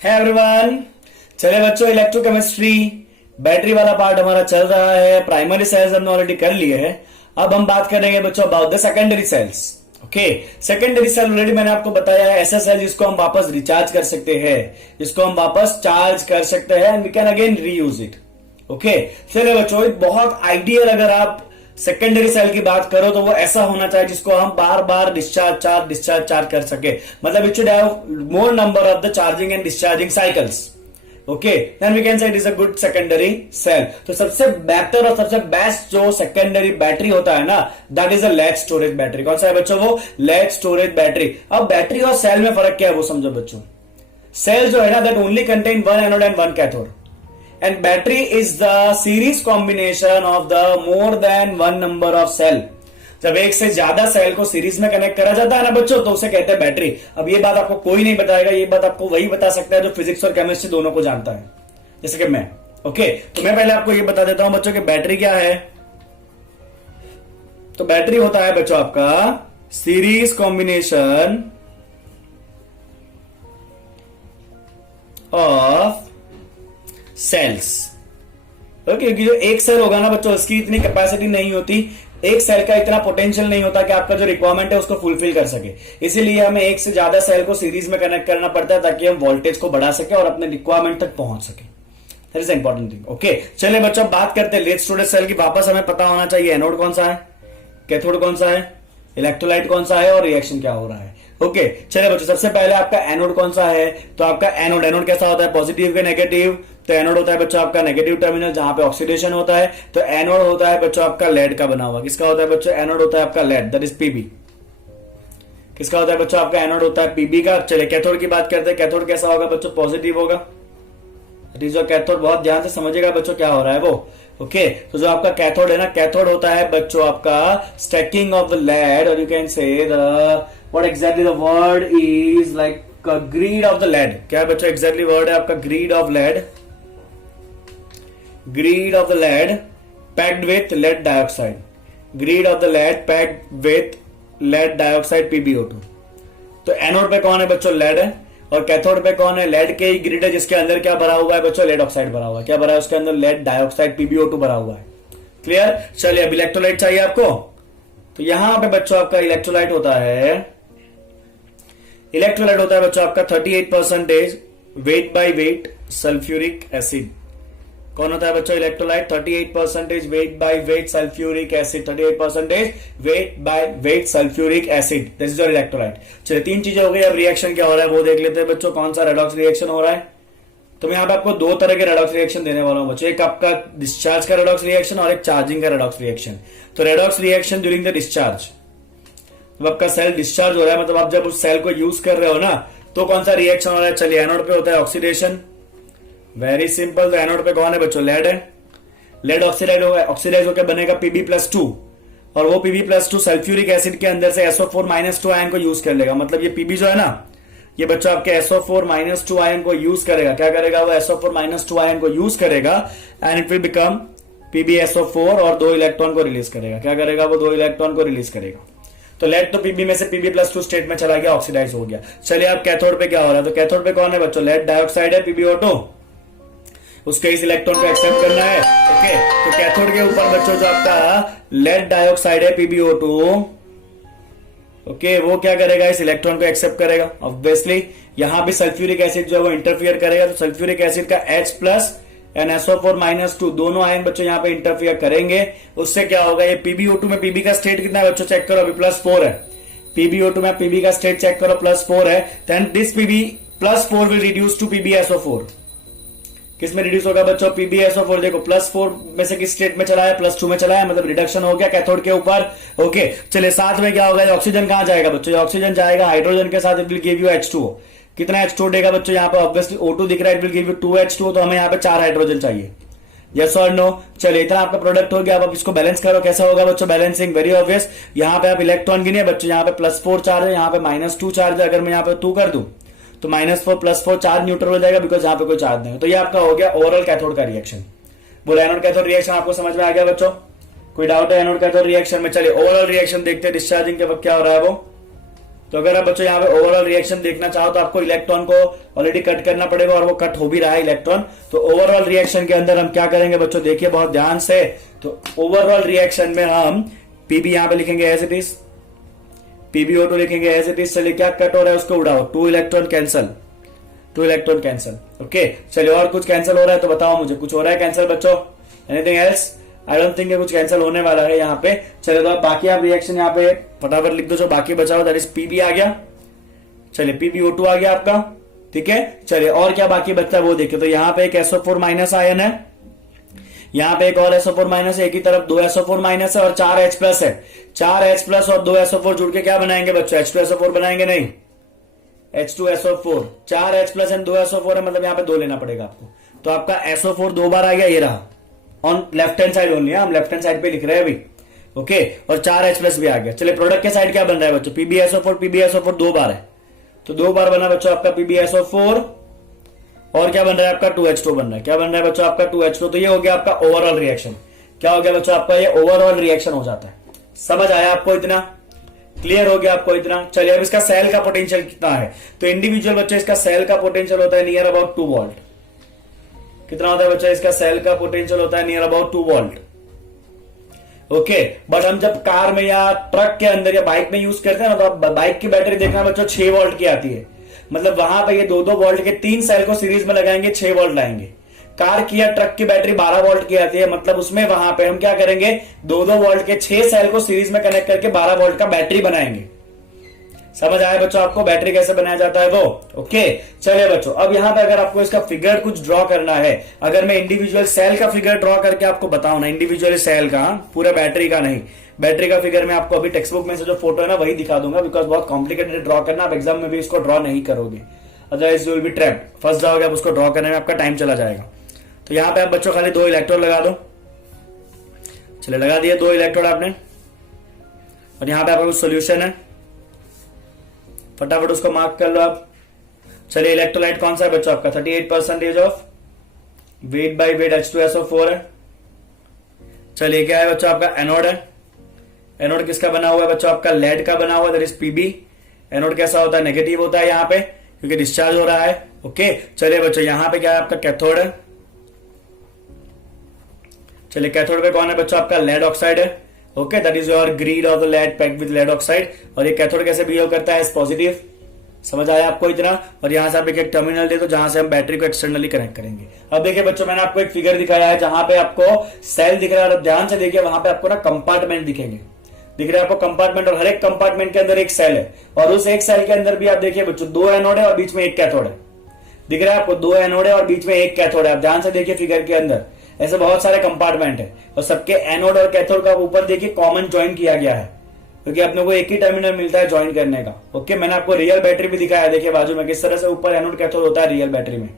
है एवरीवन। चले बच्चों, इलेक्ट्रोकेमिस्ट्री बैटरी वाला पार्ट हमारा चल रहा है। प्राइमरी सेल्स हमने ऑलरेडी कर लिए हैं। अब हम बात करेंगे बच्चों about the secondary cells. Okay, secondary cell already मैंने आपको बताया है, ऐसा सेल जिसको हम वापस रिचार्ज कर सकते हैं, जिसको हम वापस चार्ज कर सकते हैं and we can again reuse it. Okay, चलिए बच्चों, एक बहुत आइडियल अगर आप सेकेंडरी सेल की बात करो तो वो ऐसा होना चाहिए जिसको हम बार बार डिस्चार्ज कर सके। मतलब it should have more number of the charging and discharging cycles. Okay, then we can say it is a good secondary cell. तो सबसे बेहतर और सबसे बेस्ट जो सेकेंडरी बैटरी होता है ना, that is a lead storage battery. कौन सा है बच्चों? वो लेड स्टोरेज बैटरी। अब बैटरी और सेल में फर्क क्या है वो समझो बच्चों। सेल जो है ना, that only contain one anode and one cathode, and battery is the series combination of the more than one number of cell। जब एक से ज्यादा सेल को सीरीज में कनेक्ट करा जाता है ना बच्चों, तो उसे कहते हैं बैटरी। अब ये बात आपको कोई नहीं बताएगा, ये बात आपको वही बता सकता है जो फिजिक्स और केमिस्ट्री दोनों को जानता है, जैसे कि मैं। ओके, तो मैं पहले आपको ये बता देता हूं बच्चों कि बैटरी क्या है। तो बैटरी होता है बच्चों आपका सीरीज कॉम्बिनेशन ऑफ सेल्स। क्योंकि जो एक सेल होगा ना बच्चों, उसकी इतनी कैपेसिटी नहीं होती, एक सेल का इतना पोटेंशियल नहीं होता कि आपका जो रिक्वायरमेंट है उसको फुलफिल कर सके। इसीलिए हमें एक से ज्यादा सेल को सीरीज में कनेक्ट करना पड़ता है ताकि हम वोल्टेज को बढ़ा सके और अपने रिक्वायरमेंट तक पहुंच सके। That is important thing. Okay, चलिए बच्चों बात करते हैं लेड स्टोरेज सेल की। वापस हमें पता होना चाहिए एनोड कौन सा है, कैथोड कौन सा है, इलेक्ट्रोलाइट कौन सा है और रिएक्शन क्या हो रहा है। ओके, चलिए बच्चों, सबसे पहले आपका एनोड कौन सा है। तो आपका एनोड कैसा होता है? पॉजिटिव के नेगेटिव। तो एनोड होता है बच्चों आपका नेगेटिव टर्मिनल जहां पे ऑक्सीडेशन होता है। तो एनोड होता है बच्चों आपका लेड का बना हुआ। किसका होता है बच्चों? एनोड होता है आपका लेड, दैट इज पीबी। किसका होता है बच्चों? आपका एनोड होता है पीबी का। चलिए कैथोड की बात करते हैं। कैथोड कैसा होगा बच्चों? पॉजिटिव होगा। जो कैथोड, बहुत ध्यान से समझिएगा बच्चों क्या हो रहा है वो। ओके, तो जो आपका कैथोड है ना, कैथोड होता है बच्चों आपका स्टैकिंग ऑफ द लेड, और you can say what exactly the word is like grid of the lead. क्या बच्चों एग्जैक्टली वर्ड है आपका? Grid of lead. Grid of the lead packed with lead dioxide. Grid of the lead packed with lead dioxide PbO2। तो anode पे कौन है बच्चों? Lead है। और कैथोड पे कौन है? लेड के ही ग्रिड है जिसके अंदर क्या भरा हुआ है बच्चों? लेड ऑक्साइड भरा हुआ है। क्या भरा है उसके अंदर? लेड डाइऑक्साइड PbO2 भरा हुआ है। क्लियर? चलिए, अब इलेक्ट्रोलाइट चाहिए आपको। तो यहां पे बच्चों आपका इलेक्ट्रोलाइट होता है, इलेक्ट्रोलाइट होता है बच्चों आपका 38% weight by weight sulphuric acid. कौन होता है बच्चों? Electrolyte 38% weight by weight sulphuric acid. 38% weight by weight sulphuric acid, this is your electrolyte. चलिए, तीन चीजें हो गई। अब रिएक्शन क्या हो रहा है वो देख लेते हैं बच्चों। कौन सा रेडॉक्स रिएक्शन हो रहा है? तो मैं यहाँ पे आपको दो तरह के रेडॉक्स रिएक्शन देने वाला हूं बच्चों। एक आपका डिस्चार्ज का रेडॉक्स रिएक्शन और एक चार्जिंग का रेडॉक्स रिएक्शन। तो redox reaction during the discharge, जब आपका सेल डिस्चार्ज हो रहा है, मतलब आप जब उस सेल को यूज कर रहे हो ना, तो कौन सा रिएक्शन हो रहा है? चलिए, एनोड पे होता है ऑक्सीडेशन। Very simple. तो एनोड पे कौन है बच्चों? लेड है। लेड ऑक्सीडाइज होकर बनेगा Pb+2, और वो Pb+2 सल्फ्यूरिक एसिड के अंदर से SO4-2 आयन को यूज कर लेगा। मतलब ये Pb जो है ना, ये बच्चों आपके SO4-2 आयन को यूज करेगा। क्या करेगा वो? SO4-2 आयन को यूज करेगा and it will become PbSO4 और 2 इलेक्ट्रॉन को रिलीज करेगा। क्या करेगा वो? 2 इलेक्ट्रॉन को रिलीज करेगा। तो लेड तो Pb में से Pb+2 स्टेट में चला गया, ऑक्सीडाइज हो गया। चलिए, अब कैथोड पे क्या हो रहा है? तो कैथोड पे कौन है बच्चों? लेड डाइऑक्साइड है PbO2। उसके इस इलेक्ट्रॉन को एक्सेप्ट करना है। ओके, तो कैथोड के ऊपर बच्चों जो आपका लेड डाइऑक्साइड है PbO2, ओके, वो क्या करेगा? इस इलेक्ट्रॉन को एक्सेप्ट करेगा। ऑब्वियसली यहां भी सल्फ्यूरिक एसिड जो है वो इंटरफियर करेगा। तो सल्फ्यूरिक एसिड का H+ एंड SO4-2 दोनों आयन बच्चों यहाँ पे इंटरफियर करेंगे। उससे क्या होगा? ये PbO2 में Pb का स्टेट कितना है बच्चों? चेक करो, अभी +4 है। PbO2 में Pb का स्टेट चेक करो, +4 है। Then this Pb+4 will reduce to PbSO4। किस में रिड्यूस होगा बच्चों? PbSO4। देखो, +4 में से किस स्टेट में चला है? +2 में चला है, मतलब रिडक्शन हो गया कैथोड के ऊपर। ओके, चलिए, साथ में क्या होगा? ऑक्सीजन कहां जाएगा बच्चों? ऑक्सीजन जाएगा हाइड्रोजन के साथ, it will give you H2O। कितना H2O देगा बच्चों? यहाँ पे ऑब्वियसली O2 दिख रहा है, it will give you 2 H2O। तो हमें यहाँ पे 4 हाइड्रोजन चाहिए। यस और नो? चलिए, इतना आपका प्रोडक्ट हो गया। अब आप इसको बैलेंस करो। कैसा होगा बच्चों बैलेंसिंग? Very obvious. यहाँ पे आप इलेक्ट्रॉन गिने बच्चों, यहाँ पे +4 चार्ज है, यहाँ पे -2 चार्ज है। अगर मैं यहाँ पे 2 कर दूं तो -4 +4 चार्ज न्यूट्रल हो जाएगा, बिकॉज यहाँ पे कोई चार्ज नहीं है। तो ये आपका हो गया ओवरऑल कैथोड का रिएक्शन। बोला, एनोड कैथोड रिएक्शन आपको समझ में आ गया बच्चों? कोई डाउट है एनोड कैथोड रिएक्शन में? चलिए, ओवरऑल रिएक्शन देखते हैं डिस्चार्जिंग के वक्त क्या हो रहा है वो। तो अगर आप बच्चों यहाँ पे ओवरऑल रिएक्शन देखना चाहो तो आपको इलेक्ट्रॉन को ऑलरेडी कट करना पड़ेगा और वो कट हो भी रहा है इलेक्ट्रॉन। तो ओवरऑल रिएक्शन के अंदर हम क्या करेंगे बच्चों, देखिए बहुत ध्यान से। तो ओवरऑल रिएक्शन में हम पीबी यहाँ पे लिखेंगे एज इट इज, PbO2 लिखेंगे एज इट इज। चलिए क्या कट हो रहा है उसको उड़ाओ, 2 electron cancel, 2 electron cancel. Okay चलिए, और कुछ कैंसिल हो रहा है तो बताओ मुझे, कुछ हो रहा है कैंसिल बच्चों? Anything else? I don't think कुछ कैंसिल होने वाला है यहाँ पे। चलिए तो बाकी आप रिएक्शन यहाँ पे फटाफट लिख दो जो बाकी बचा हो। दैट इज पीबी आ गया, चलिए PbO2 आ गया आपका, ठीक है। चलिए और क्या बाकी बचता है वो देखिए। तो यहाँ पे एक SO4 माइनस आयन है, यहाँ पे एक और SO4 माइनस है, एक ही तरफ 2 SO4 माइनस है और 4 H प्लस है। 4 H प्लस और 2 SO4 जुड़ के क्या बनाएंगे बच्चों? H2SO4 बनाएंगे, नहीं H2SO4। 4 H plus and 2 SO4 है, मतलब यहाँ पे 2 लेना पड़ेगा आपको। तो आपका SO4 2 बार आ गया, ये रहा on left hand side only, हम लेफ्ट हैंड साइड पे लिख रहे हैं अभी। ओके और 4 H प्लस भी आ गया। चलिए प्रोडक्ट के साइड क्या बन रहा है बच्चों? PbSO4 2 बार है, तो 2 बार बना बच्चों आपका PbSO4 और क्या बन रहा है आपका 2H2 बन रहा है। क्या बन रहा है बच्चों आपका 2H2। तो ये हो गया आपका ओवरऑल रिएक्शन। क्या हो गया बच्चों आपका? ये ओवरऑल रिएक्शन हो जाता है। समझ आया आपको इतना? क्लियर हो गया आपको इतना? चलिए अब इसका सेल का पोटेंशियल कितना है? तो इंडिविजुअल बच्चों इसका सेल का पोटेंशियल होता है नियर अबाउट 2 वोल्ट। कितना होता है बच्चों? इसका सेल का पोटेंशियल होता है near about 2 volt. Okay but हम जब कार में या ट्रक के अंदर या बाइक में यूज करते हैं ना, तो बाइक की बैटरी देखना बच्चों 6 वोल्ट की आती है। मतलब वहां पे ये 2-2 वोल्ट के 3 सेल को सीरीज में लगाएंगे, 6 वोल्ट लाएंगे। कार की या ट्रक की बैटरी 12 वोल्ट की आती है, मतलब उसमें वहां पे हम क्या करेंगे, 2-2 वोल्ट के 6 सेल को सीरीज में कनेक्ट करके 12 वोल्ट का बैटरी बनाएंगे। समझ आया बच्चों आपको बैटरी कैसे बनाया जाता है वो? ओके चलिए बच्चों, अब यहां पे अगर आपको इसका फिगर कुछ ड्रॉ करना है, अगर मैं इंडिविजुअल सेल का फिगर ड्रॉ करके आपको बताऊं ना, इंडिविजुअल सेल का, पूरा बैटरी का नहीं, बैटरी का फिगर मैं आपको अभी टेक्स्ट बुक में से जो फोटो है ना वही दिखा दूंगा, बिकॉज बहुत कॉम्प्लिकेटेड ड्रॉ करना, आप एग्जाम में भी इसको ड्रॉ नहीं करोगे, otherwise you will be trapped, फंस जाओगे, आप उसको ड्रॉ करने में आपका टाइम चला जाएगा। तो यहां पे आप बच्चों खाली 2 इलेक्ट्रोड लगा दो। चलिए लगा दिए 2 इलेक्ट्रोड आपने, और यहां पे आपका कुछ सोल्यूशन है, फटाफट उसको मार्क कर लो आप। चलिए इलेक्ट्रोलाइट कौन सा है बच्चों आपका? 38% of weight by weight H2SO4 है। चलिए क्या है बच्चों आपका? एनोड है। एनोड किसका बना हुआ है बच्चों आपका? लेड का बना हुआ है, दैट इज पीबी। एनोड कैसा होता है? नेगेटिव होता है यहाँ पे, क्योंकि डिस्चार्ज हो रहा है। ओके चलिए बच्चों यहां पे क्या है आपका? कैथोड है। चलिए कैथोड पे कौन है बच्चों आपका? लेड ऑक्साइड है। Okay that is your grid of the lead packed with lead oxide. और ये कैथोड कैसे बिहेव करता है? As positive. समझ आया आपको इतना? और यहां से आप एक टर्मिनल दे दो जहां से हम बैटरी को एक्सटर्नली कनेक्ट करेंगे। अब देखिए बच्चों मैंने आपको एक फिगर दिखाया है जहां पे आपको सेल दिख रहा है, ध्यान से देखिए, वहां पे आपको ना कंपार्टमेंट दिखेंगे, दिख रहा है आपको कंपार्टमेंट, और हर एक कंपार्टमेंट के अंदर एक सेल है, और उस एक सेल के अंदर भी आप देखिए बच्चों 2 एनोड है और बीच में एक कैथोड है। दिख रहा है आपको 2 एनोड है और बीच में एक कैथोड है। आप ध्यान से देखिए फिगर के अंदर ऐसे बहुत सारे कंपार्टमेंट है, और सबके एनोड और कैथोड का ऊपर देखिए कॉमन ज्वाइन किया गया है, क्योंकि अपने को एक ही टर्मिनल मिलता है ज्वाइन करने का। ओके मैंने आपको रियल बैटरी भी दिखाया है, देखिए बाजू में किस तरह से ऊपर एनोड कैथोड होता है रियल बैटरी में।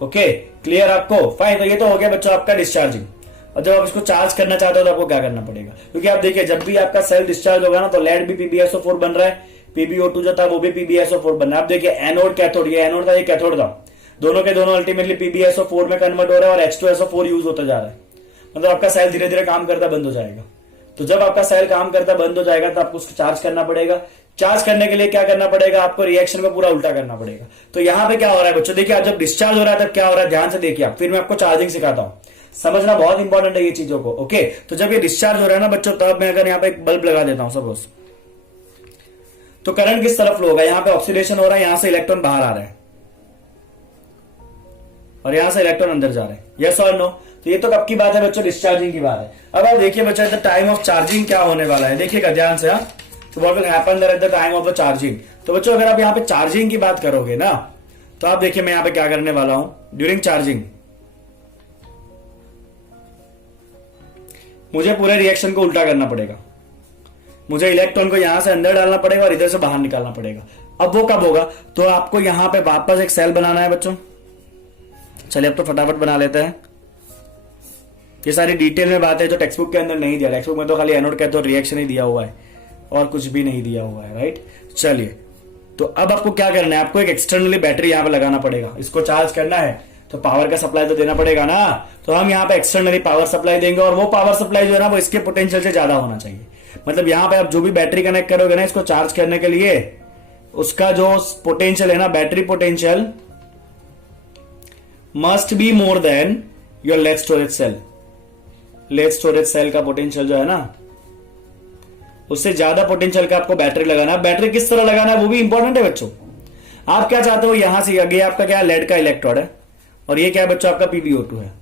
ओके क्लियर आपको? फाइन। तो ये तो हो गया बच्चों आपका डिस्चार्जिंग। और जब आप इसको चार्ज करना चाहते हो तो आपको क्या करना पड़ेगा? क्योंकि आप देखिए जब भी आपका सेल डिस्चार्ज होगा ना, तो लेड भी PbSO4 बन रहा है, PbO2 जो था वो भी PbSO4 बन रहा है। आप देखिए एनोड कैथोड, ये एनोड था ये कैथोड था, दोनों के दोनों अल्टीमेटली PbSO4 में कन्वर्ट हो रहा है और H2SO4 यूज होता जा रहा है। मतलब आपका सेल धीरे धीरे काम करता बंद हो जाएगा। तो जब आपका सेल काम करता बंद हो जाएगा तो आपको उसको चार्ज करना पड़ेगा। चार्ज करने के लिए क्या करना पड़ेगा? आपको रिएक्शन को पूरा उल्टा करना पड़ेगा। तो यहां पे क्या हो रहा है बच्चों? देखिए आप जब डिस्चार्ज हो रहा है तब क्या हो रहा है, ध्यान से देखिए आप, फिर मैं आपको चार्जिंग सिखाता हूं, समझना बहुत इंपॉर्टेंट है ये चीजों को। ओके तो जब ये डिस्चार्ज हो रहा है ना बच्चों, तब मैं अगर यहाँ पे एक बल्ब लगा देता हूं सपोज, तो करंट किस तरफ फ्लो होगा? यहाँ पे ऑक्सीडेशन हो रहा है, यहां से इलेक्ट्रॉन बाहर आ रहे हैं और यहां से इलेक्ट्रॉन अंदर जा रहे हैं, यस और नो? तो ये तो कब की बात है बच्चों? डिस्चार्जिंग की बात है। अब आप देखिए बच्चों at the time of charging क्या होने वाला है, देखिएगा ध्यान से। तो what will happen there at the time of the charging? तो बच्चों अगर आप यहाँ पे चार्जिंग की बात करोगे ना, तो आप देखिए मैं यहाँ पे क्या करने वाला हूं। ड्यूरिंग चार्जिंग मुझे पूरे रिएक्शन को उल्टा करना पड़ेगा, मुझे इलेक्ट्रॉन को यहां से अंदर डालना पड़ेगा और इधर से बाहर निकालना पड़ेगा। अब वो कब होगा? तो आपको यहां पे वापस एक सेल बनाना है बच्चों। चलिए अब तो फटाफट बना लेते हैं। ये सारी डिटेल में बात है जो टेक्स्ट बुक के अंदर नहीं दिया, टेक्स्ट बुक में तो खाली एनोड का तो रिएक्शन ही दिया हुआ है और कुछ भी नहीं दिया हुआ है, राइट? चलिए तो अब आपको क्या करना है, आपको एक एक्सटर्नली बैटरी यहां पे लगाना पड़ेगा। इसको चार्ज करना है तो पावर का सप्लाई तो देना पड़ेगा ना, तो हम यहाँ पे एक्सटर्नली पावर सप्लाई देंगे, और वो पावर सप्लाई जो है ना वो इसके पोटेंशियल से ज्यादा होना चाहिए। मतलब यहाँ पे आप जो भी बैटरी कनेक्ट करोगे ना इसको चार्ज करने के लिए, उसका जो पोटेंशियल है ना, battery potential must be more than your lead storage cell. Lead storage cell का पोटेंशियल जो है ना, उससे ज्यादा पोटेंशियल का आपको बैटरी लगाना है। बैटरी किस तरह लगाना है वो भी इंपॉर्टेंट है बच्चों। आप क्या चाहते हो, यहां से आगे आपका क्या लेड का इलेक्ट्रोड है और ये क्या है बच्चों, आपका PbO2 है,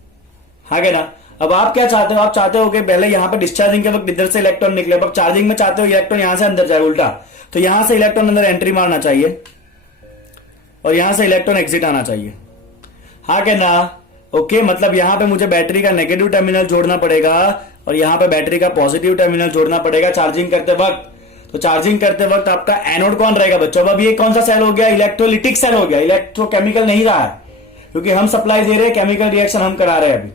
हाँ क्या ना। अब आप क्या चाहते हो, आप चाहते हो कि पहले यहां पे डिस्चार्जिंग के वक्त इधर से इलेक्ट्रॉन निकले, अब चार्जिंग में चाहते हो इलेक्ट्रॉन यहां से अंदर जाए उल्टा, तो यहां से इलेक्ट्रॉन अंदर एंट्री मारना चाहिए और यहां से इलेक्ट्रॉन एग्जिट आना चाहिए, हाँ क्या ना। ओके, मतलब यहां पे मुझे बैटरी का नेगेटिव टर्मिनल जोड़ना पड़ेगा और यहां पे बैटरी का पॉजिटिव टर्मिनल जोड़ना पड़ेगा चार्जिंग करते वक्त। तो चार्जिंग करते वक्त आपका एनोड कौन रहेगा बच्चों, अब ये कौन सा सेल हो गया, इलेक्ट्रोलिटिक सेल हो गया, इलेक्ट्रोकेमिकल नहीं रहा है, क्योंकि हम सप्लाई दे रहे हैं, केमिकल रिएक्शन हम करा रहे हैं अभी।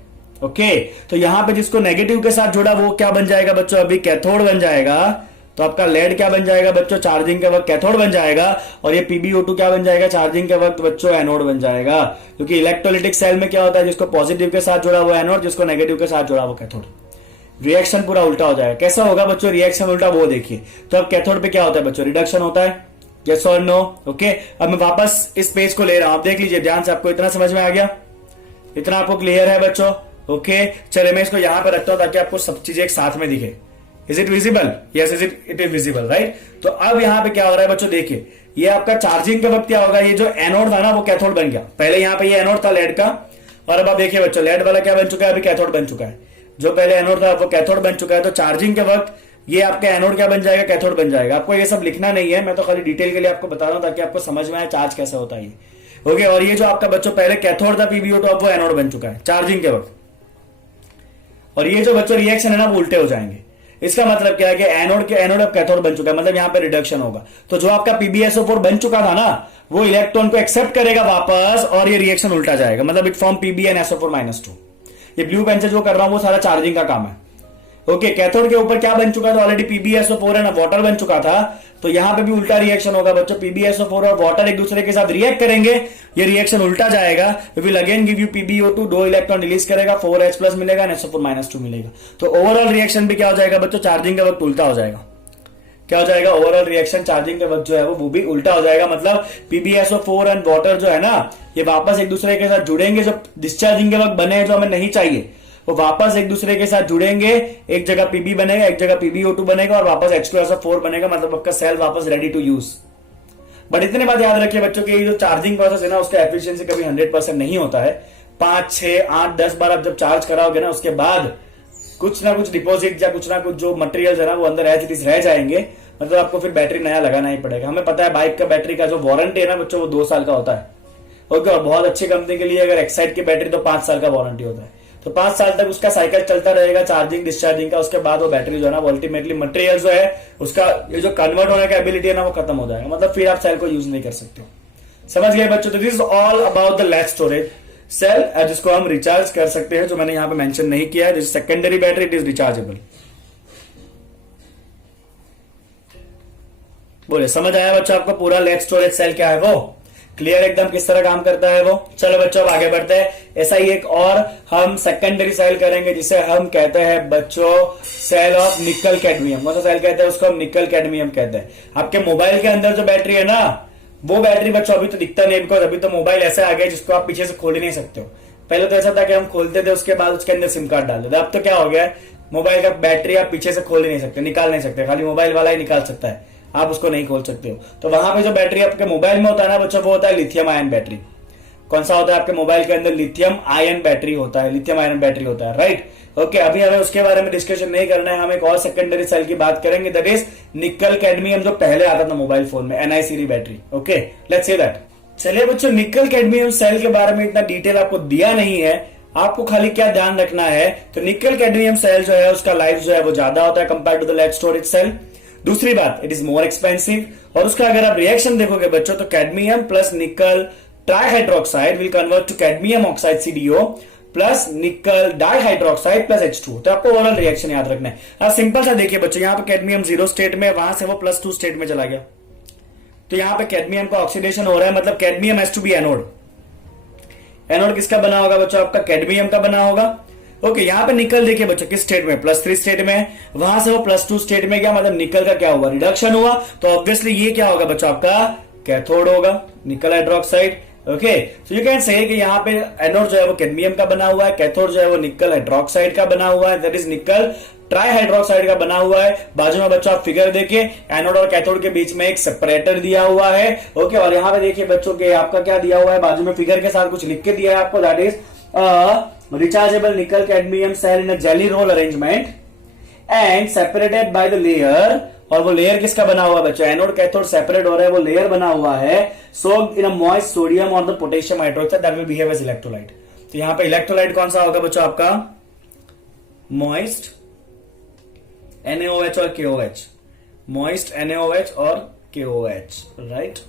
ओके, तो यहां पे जिसको नेगेटिव के साथ जोड़ा वो क्या बन जाएगा बच्चों, अभी कैथोड बन जाएगा। तो आपका लेड क्या बन जाएगा बच्चों, चार्जिंग के वक्त कैथोड बन जाएगा, और ये PbO2 क्या बन जाएगा चार्जिंग के वक्त बच्चों, एनोड बन जाएगा। क्योंकि इलेक्ट्रोलिटिक सेल में क्या होता है, जिसको पॉजिटिव के साथ जुड़ा वो एनोड, जिसको नेगेटिव के साथ जुड़ा वो कैथोड। रिएक्शन पूरा उल्टा हो जाएगा। कैसा होगा बच्चों रिएक्शन उल्टा, वो देखिए। तो अब कैथोड पे क्या होता है बच्चों, रिडक्शन होता है, यस और नो। ओके, अब मैं वापस इस पेज को ले रहा हूं, आप देख लीजिए ध्यान से। आपको इतना समझ में आ गया, इतना आपको क्लियर है बच्चों। ओके, चलिए मैं इसको यहां पर रखता हूं ताकि आपको सब चीजें एक साथ में दिखे। Is it visible, yes it is visible, right. तो अब यहां पे क्या हो रहा है बच्चों, देखिए ये आपका चार्जिंग के वक्त क्या होगा, ये जो एनोड था ना वो कैथोड बन गया। पहले यहां पे ये एनोड था लेड का, और अब आप देखिए बच्चों लेड वाला क्या बन चुका है, अभी कैथोड बन चुका है। जो पहले एनोड था वो कैथोड बन चुका है। तो चार्जिंग के वक्त ये आपका एनोड क्या बन जाएगा, कैथोड बन जाएगा। आपको ये सब लिखना नहीं है, मैं तो खाली डिटेल के लिए आपको बता रहा हूं ताकि आपको समझ में आए चार्ज कैसे होता है ये। ओके, और ये जो आपका बच्चों पहले कैथोड था PbO2, अब वो एनोड बन चुका है चार्जिंग के वक्त। और ये जो बच्चों रिएक्शन है ना वो उल्टे हो जाएंगे। इसका मतलब क्या है कि एनोड अब कैथोड बन चुका है, मतलब यहां पे रिडक्शन होगा। तो जो आपका PbSO4 बन चुका था ना वो इलेक्ट्रॉन को एक्सेप्ट करेगा वापस, और ये रिएक्शन उल्टा जाएगा, मतलब इट फॉर्म PbNSO4-2। ये ब्लू पेन से जो कर रहा हूं वो सारा चार्जिंग का काम है। ओके, कैथोड के ऊपर क्या बन चुका था ऑलरेडी, PbSO4 है ना, वाटर बन चुका था। तो यहां पे भी उल्टा रिएक्शन होगा बच्चों, PbSO4 और वाटर एक दूसरे के साथ रिएक्ट करेंगे, ये रिएक्शन उल्टा जाएगा। Will again give you PbO2, 2 electron release करेगा, 4H+ मिलेगा, NSO4-2 मिलेगा। तो ओवरऑल रिएक्शन भी क्या हो जाएगा बच्चों, चार्जिंग के वक्त उल्टा हो जाएगा। क्या हो जाएगा, ओवरऑल रिएक्शन चार्जिंग के वक्त जो है वो भी उल्टा हो जाएगा। मतलब PbSO4 एंड वाटर जो है ना ये वापस एक दूसरे के साथ जुड़ेंगे, जो डिस्चार्जिंग के वक्त बने जो हमें नहीं चाहिए वो वापस एक दूसरे के साथ जुड़ेंगे। एक जगह Pb बनेगा, एक जगह PbO2 बनेगा, और वापस H2SO4 बनेगा, मतलब आपका सेल वापस रेडी टू यूज। बट इतने बात याद रखिए बच्चों की जो चार्जिंग प्रोसेस है ना उसका एफिशिएंसी कभी 100% नहीं होता है। 5, 6, 8, 10 बार आप जब चार्ज कराओगे ना उसके बाद कुछ ना कुछ डिपॉजिट या कुछ ना कुछ जो मटेरियल है ना वो अंदर एज इट इज रह जाएंगे, मतलब आपको फिर बैटरी नया लगाना ही पड़ेगा। हमें पता है बाइक का बैटरी का जो वारंटी है ना बच्चों वो 2 साल का होता है। ओके, और बहुत अच्छी कंपनी के लिए अगर एक्साइड की बैटरी तो 5 साल का वारंटी होता है। तो 5 साल तक उसका साइकिल चलता रहेगा चार्जिंग डिस्चार्जिंग का। उसके बाद वो बैटरी जो है ना वो अल्टीमेटली मटेरियल जो है उसका ये जो कन्वर्ट होने का एबिलिटी है ना वो खत्म हो जाएगा, मतलब फिर आप सेल को यूज नहीं कर सकते हो। समझ गए बच्चों। तो this is all about the lead storage cell जिसको हम रिचार्ज कर सकते हैं, जो मैंने यहां पे मेंशन नहीं किया है। This secondary battery, it is rechargeable. बोले समझ आया बच्चों आपको पूरा लेड स्टोरेज सेल क्या है वो क्लियर एकदम किस तरह काम करता है वो। चलो बच्चों अब आगे बढ़ते हैं। ऐसा ही एक और हम सेकेंडरी सेल करेंगे जिसे हम कहते हैं बच्चों सेल ऑफ निकल कैडमियम। कौन सा सेल कहते हैं उसको, हम निकल कैडमियम कहते हैं। आपके मोबाइल के अंदर जो बैटरी है ना वो बैटरी बच्चों अभी तो दिखता नहीं, बिकॉज अभी तो मोबाइल ऐसे आ गया जिसको आप पीछे से खोल ही नहीं सकते हो। पहले तो ऐसा था कि हम खोलते थे उसके बाद उसके अंदर सिम कार्ड डालते थे। अब तो क्या हो गया, मोबाइल का बैटरी आप पीछे से खोल ही नहीं सकते, निकाल नहीं सकते, खाली मोबाइल वाला ही निकाल सकता है, आप उसको नहीं खोल सकते हो। तो वहां पे जो बैटरी आपके मोबाइल में होता है ना बच्चों वो होता है लिथियम आयन बैटरी। कौन सा होता है आपके मोबाइल के अंदर, लिथियम आयन बैटरी होता है, लिथियम आयन बैटरी होता है, राइट। ओके, अभी हमें उसके बारे में डिस्कशन नहीं करना है, हम एक और सेकेंडरी सेल की बात करेंगे, दैट इज निकल कैडमियम, जो पहले आता था मोबाइल फोन में, NiCd battery. Okay, let's say that. चलिए बच्चों, निकल कैडमियम सेल के बारे में इतना डिटेल आपको दिया नहीं है, आपको खाली क्या ध्यान रखना है, तो निकल कैडमियम सेल जो है उसका लाइफ जो है वो ज्यादा होता है compare to the lead storage cell. दूसरी बात, इट इज मोर एक्सपेंसिव, और उसका अगर आप रिएक्शन देखोगे बच्चों तो cadmium plus nickel trihydroxide will convert to cadmium oxide CdO plus nickel dihydroxide plus H2। तो आपको ओवरऑल रिएक्शन याद रखना है। अब सिंपल सा देखिए बच्चों, यहाँ पे कैडमियम 0 स्टेट में, वहां से वो +2 स्टेट में चला गया, तो यहाँ पे कैडमियम का ऑक्सीडेशन हो रहा है, मतलब cadmium has to be anode. Anode किसका बना होगा बच्चों, आपका कैडमियम का बना होगा। ओके, यहाँ पे निकल देखिए बच्चों किस स्टेट में, +3 स्टेट में, वहां से वो +2 स्टेट में गया, मतलब निकल का क्या हुआ, रिडक्शन हुआ। तो ऑब्वियसली ये क्या होगा बच्चों आपका कैथोड होगा, निकल hydroxide. Okay, so you can से कि यहाँ पे एनोड जो है वो कैडमियम का बना हुआ है, कैथोड जो है वो निकल हाइड्रोक्साइड का बना हुआ है, दैट इज निकल ट्राई हाइड्रोक्साइड का बना हुआ है। बाजू में बच्चों आप फिगर देखिए, एनोड और कैथोड के बीच में एक सेपरेटर दिया हुआ है। ओके, और यहाँ पे देखिए बच्चों के आपका क्या दिया हुआ है, बाजू में फिगर के साथ कुछ लिख के दिया है आपको, that is rechargeable nickel cadmium cell in a jelly roll arrangement and separated by the layer. और वो लेयर किसका बना हुआ है बच्चों, एनोड कैथोड सेपरेट हो रहा है, वो लेयर बना हुआ है soaked in a moist sodium और the potassium hydroxide that will behave as electrolyte. तो यहां पे इलेक्ट्रोलाइट कौन सा होगा बच्चों आपका, मॉइस्ट NaOH और KOH, मॉइस्ट NaOH और KOH, राइट।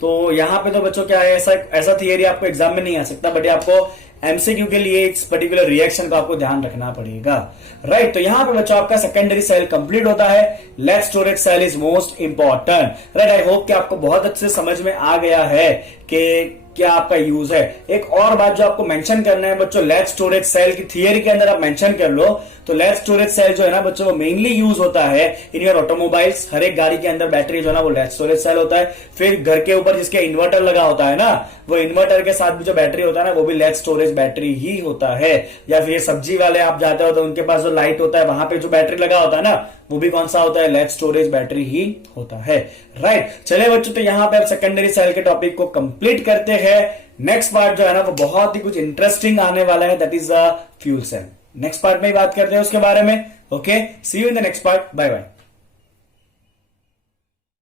तो यहां पे तो बच्चों क्या है, ऐसा थियरी आपको एग्जाम में नहीं आ सकता, बट आपको एमसीक्यू के लिए इस पर्टिकुलर रिएक्शन का आपको ध्यान रखना पड़ेगा, राइट। तो यहां पे बच्चों आपका सेकेंडरी सेल कंप्लीट होता है, lead storage cell is most important, right. I hope कि आपको बहुत अच्छे से समझ में आ गया है कि क्या आपका यूज है। एक और बात जो आपको मेंशन करना है बच्चों, लेट स्टोरेज सेल की थियरी के अंदर आप मेंशन कर लो, तो लेट स्टोरेज सेल जो है ना बच्चों वो मेनली यूज होता है इन योर ऑटोमोबाइल्स। हर एक गाड़ी के अंदर बैटरी जो है ना वो लेट स्टोरेज सेल होता है। फिर घर के ऊपर जिसके इन्वर्टर लगा होता है ना, वो इन्वर्टर के साथ भी जो बैटरी होता है ना वो भी लेट स्टोरेज बैटरी ही होता है। या फिर सब्जी वाले आप जाते हो तो उनके पास जो लाइट होता है वहां पे जो बैटरी लगा होता है ना वो भी कौन सा होता है, लेट स्टोरेज बैटरी ही होता है, राइट। चलिए बच्चों, तो यहां पे आप सेकेंडरी सेल के टॉपिक को कंप्लीट करते हैं। नेक्स्ट पार्ट जो है ना वो बहुत ही कुछ इंटरेस्टिंग आने वाला है, that is a fuel cell. Next part में ही बात करते हैं उसके बारे में। Okay, see you in the next part, bye bye.